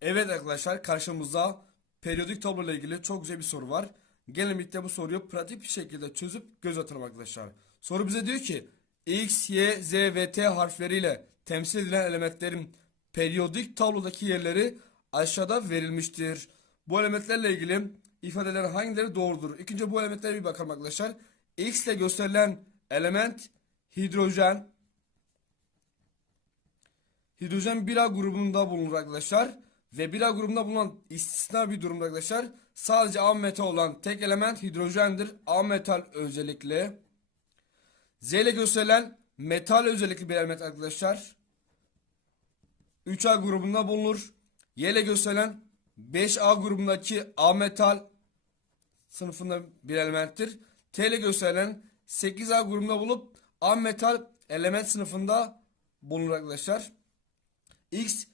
Evet arkadaşlar karşımızda periyodik tablo ile ilgili çok güzel bir soru var. Gelin birlikte bu soruyu pratik bir şekilde çözüp göz atalım arkadaşlar. Soru bize diyor ki X, Y, Z ve T harfleriyle temsil edilen elementlerin periyodik tablodaki yerleri aşağıda verilmiştir. Bu elementlerle ilgili ifadelerin hangileri doğrudur? İlk bu elementlere bir bakalım arkadaşlar. X ile gösterilen element hidrojen, Hidrojen 1A grubunda bulunur arkadaşlar. Ve 1A grubunda bulunan istisna bir durumda arkadaşlar. Sadece A metal olan tek element hidrojendir. A metal özellikle. Z ile gösterilen metal özellikli bir element arkadaşlar. 3A grubunda bulunur. Y ile gösterilen 5A grubundaki A metal sınıfında bir elementtir. T ile gösterilen 8A grubunda bulup A metal element sınıfında bulunur arkadaşlar. X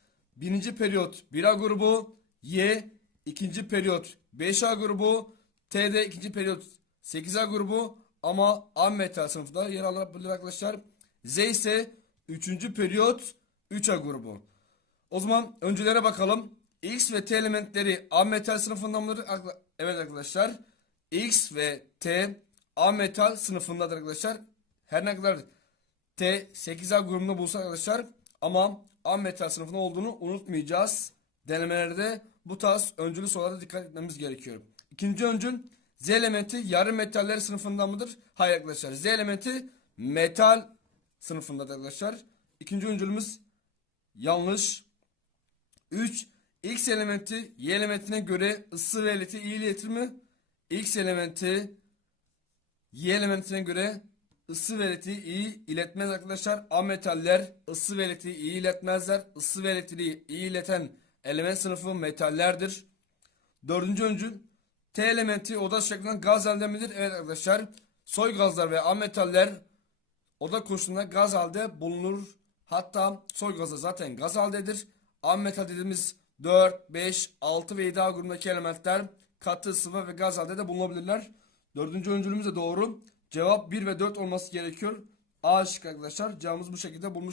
birinci periyot 1A grubu, Y ikinci periyot 5A grubu, T de ikinci periyot 8A grubu ama A metal sınıfında yer alabilir arkadaşlar. Z ise üçüncü periyot 3A grubu. O zaman öncelere bakalım. X ve T elementleri A metal sınıfından mıdır? Evet arkadaşlar. X ve T A metal sınıfındadır arkadaşlar. Her ne kadar T 8A grubunda bulsa arkadaşlar ama A metal sınıfında olduğunu unutmayacağız. Denemelerde bu tarz öncülü sorulara dikkat etmemiz gerekiyor. İkinci öncül Z elementi yarı metaller sınıfından mıdır? Hayır arkadaşlar. Z elementi metal sınıfındadır arkadaşlar. İkinci öncülümüz yanlış. 3. X elementi Y elementine göre ısı ve iyi iletir mi? X elementi Y elementine göre ısı ve elektriği iyi iletmez arkadaşlar. A metaller ısı ve elektriği iyi iletmezler. Isı ve elektriği iyi ileten element sınıfı metallerdir. Dördüncü öncül T elementi oda şeklinde gaz halde midir? Evet arkadaşlar. Soy gazlar ve A metaller oda koşulunda gaz halde bulunur. Hatta soy gazı zaten gaz haldedir. A metal dediğimiz 4, 5, 6 ve 7 A grubundaki elementler katı, sıvı ve gaz halde de bulunabilirler. Dördüncü öncülümüz de doğru. Cevap 1 ve 4 olması gerekiyor. A şıkkı arkadaşlar. Cevabımız bu şekilde bulmuş.